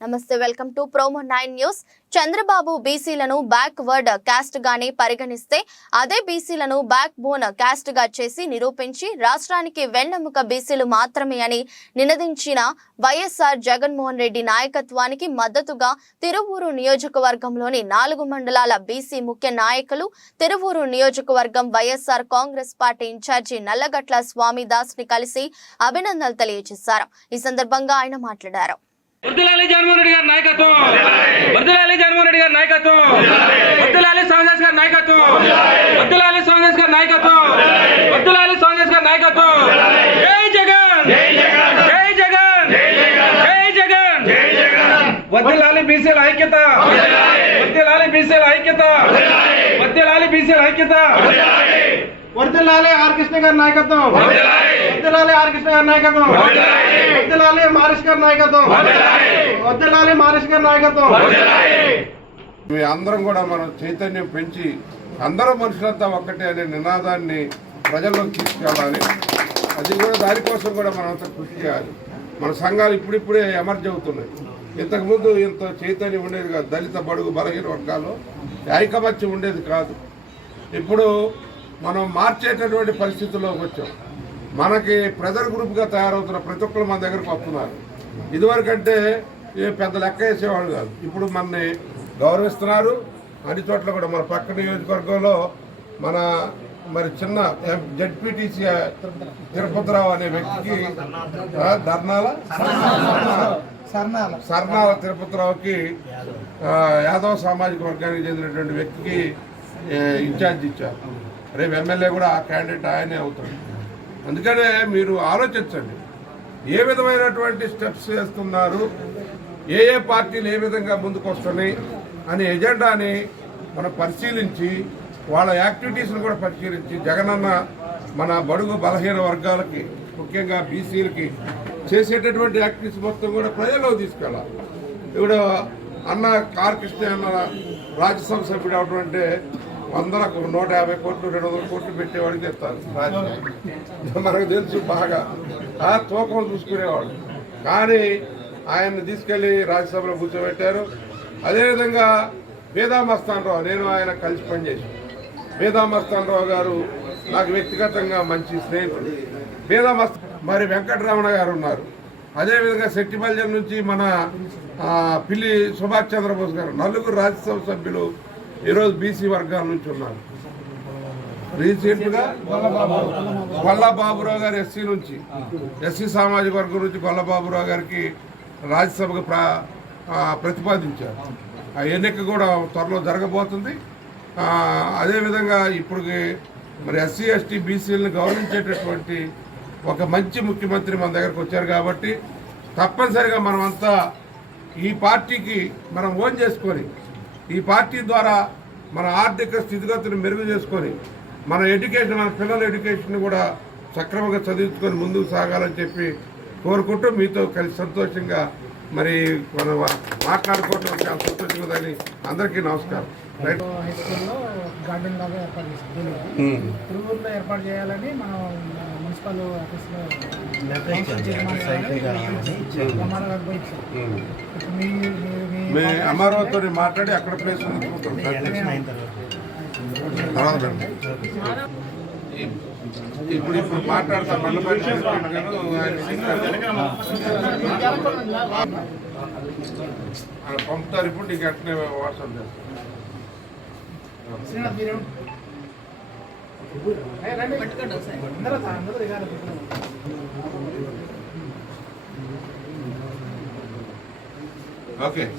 నమస్తే welcome to promo nine news. Chandrababu బీసీలను back word caste గానే పరిగణిస్తే అదే బీసీలను బ్యాక్ బోన్ క్యాస్ట్గా చేసి నిరూపించి రాష్ట్రానికి వెన్నెముక బీసీలు మాత్రమే అని నినదించిన వైఎస్ఆర్ జగన్మోహన్ రెడ్డి నాయకత్వానికి మద్దతుగా తిరువూరు నియోజకవర్గంలోని నాలుగు మండలాల బీసీ ముఖ్య నాయకులు తిరువూరు నియోజకవర్గం Y S R Congress party incharge Nallagatla స్వామిదాస్ని కలిసి అభినందనలు తెలియజేశారు. ఈ సందర్భంగా ఆయన మాట్లాడారు. వర్దిలాలి జగన్మోహన్ రెడ్డి గారి నాయకత్వం. వర్దిలాలి జగన్మోహన్ రెడ్డి గారి నాయకత్వం. వర్దిలాలి సోమదాస్ గారి నాయకత్వం. వర్దిలాలి సోమదాస్ గారి నాయకత్వం. వర్దిలాలి సోమదాస్ గారి నాయకత్వం. జై జగన్. జై జగన్. జై జగన్. వర్దిలాలి బీసీల ఐక్యత. వర్దిలాలి బీసీల ఐక్యత. వర్దిలాలి బీసీల ఐక్యత. వర్దిల్లాలి ఆర్ కృష్ణ గారి నాయకత్వం. వర్దిల్లాలి ఆర్ కృష్ణ గారి నాయకత్వం. వర్దిల్లాలి మారిష్ గారి నాయకత్వం. వర్దిల్లాలి మారిష్ గారి నాయకత్వం. మీ అందరం కూడా మనం చైతన్యం పెంచి అందరం మనుషులంతా ఒక్కటే అనే నినాదాన్ని ప్రజల్లోకి తీసుకెళ్ళాలి. అది కూడా దానికోసం కూడా మనం అంతా కృషి చేయాలి. మన సంఘాలు ఇప్పుడిప్పుడే ఎమర్జ్ అవుతున్నాయి. ఇంతకుముందు ఇంత చైతన్యం ఉండేది కాదు. దళిత బడుగు బలహీన వర్గాల్లో ఐకమత్యం ఉండేది కాదు. ఇప్పుడు మనం మార్చేటటువంటి పరిస్థితుల్లోకి వచ్చాం. మనకి ప్రెజర్ గ్రూప్గా తయారవుతున్న ప్రతి ఒక్కరు మన దగ్గరకు వస్తున్నారు. ఇదివరకంటే పెద్ద లెక్క వేసేవాళ్ళు కాదు. ఇప్పుడు మనని గౌరవిస్తున్నారు. అన్ని చోట్ల కూడా మన పక్క నియోజకవర్గంలో మన మరి చిన్న జడ్పీటీసీ తిరుపతిరావు అనే వ్యక్తికి ధర్నాల? సర్నాల. తిరుపతిరావుకి యాదవ సామాజిక వర్గానికి చెందినటువంటి వ్యక్తికి ఇన్ఛార్జ్ ఇచ్చారు. రేపు ఎమ్మెల్యే కూడా ఆ క్యాండిడేట్ ఆయనే అవుతాడు. అందుకనే మీరు ఆలోచించండి. ఏ విధమైనటువంటి స్టెప్స్ వేస్తున్నారు? ఏ ఏ పార్టీలు ఏ విధంగా ముందుకు వస్తున్నాయి? అనే ఎజెండాని మనం పరిశీలించి వాళ్ళ యాక్టివిటీస్ని కూడా పరిశీలించి జగనన్న మన బడుగు బలహీన వర్గాలకి ముఖ్యంగా బీసీలకి చేసేటటువంటి యాక్టివిటీస్ మొత్తం కూడా ప్రజల్లో తీసుకెళ్ళాలి. ఇప్పుడు అన్న కార్ కృష్ణ అన్న రాజ్యసభ సభ్యుడు అటువంటి వందలకు నూట యాభై కోట్లు రెండు వందల కోట్లు పెట్టేవాడికి చెప్తారు మనకు తెలుసు బాగా. ఆ తూకం చూసుకునేవాడు. కానీ ఆయన్ని తీసుకెళ్ళి రాజ్యసభలో కూర్చోబెట్టారు. అదేవిధంగా వేదామస్తాన్ రావు నేను ఆయన కలిసి పనిచేసి వేదామస్తాన్ రావు గారు నాకు వ్యక్తిగతంగా మంచి స్నేహితుడు. వేదామస్త మరి వెంకటరమణ గారు ఉన్నారు. అదేవిధంగా శెట్టిపల్లి నుంచి మన పిల్లి సుభాష్ చంద్రబోస్ గారు నలుగురు రాజ్యసభ సభ్యులు ఈరోజు బీసీ వర్గాల నుంచి ఉన్నారు. రీసెంట్గా గొల్లబాబురావు గారు ఎస్సీ నుంచి ఎస్సీ సామాజిక వర్గం నుంచి గొల్లబాబురావు గారికి రాజ్యసభకు ప్రతిపాదించారు. ఆ ఎన్నిక కూడా త్వరలో జరగబోతుంది. అదేవిధంగా ఇప్పుడు మరి ఎస్సీ ఎస్టీ బీసీలను గౌరవించేటటువంటి ఒక మంచి ముఖ్యమంత్రి మన దగ్గరకు వచ్చారు కాబట్టి తప్పనిసరిగా మనమంతా ఈ పార్టీకి మనం ఓన్ చేసుకొని ఈ పార్టీ ద్వారా మన ఆర్థిక స్థితిగతులు మెరుగు చేసుకొని మన ఎడ్యుకేషన్ మన పిల్లల ఎడ్యుకేషన్ కూడా సక్రమంగా చదివించుకొని ముందుకు సాగాలని చెప్పి కోరుకుంటూ మీతో కలిసి సంతోషంగా మరి మనం మాట్లాడుకోవటం చాలా సంతోషంగా ఉందని అందరికీ నమస్కారం. రైట్ హై స్కూల్లో గార్డెన్ లాగా ఏర్పాటు తిరువూరులో ఏర్పాటు చేయాలని మనం మున్సిపల్ ఆఫీస్లో. ఇప్పుడు మీ మీ- అమరావతితో మాట్లాడి అక్కడ ప్లేస్. తర్వాత. ఇప్పుడు ఇప్పుడు మాట్లాడతాం ఆయన పంపుతారు ఇప్పుడు నీకు వెంటనే వాట్సాప్ చేస్తాను Okay.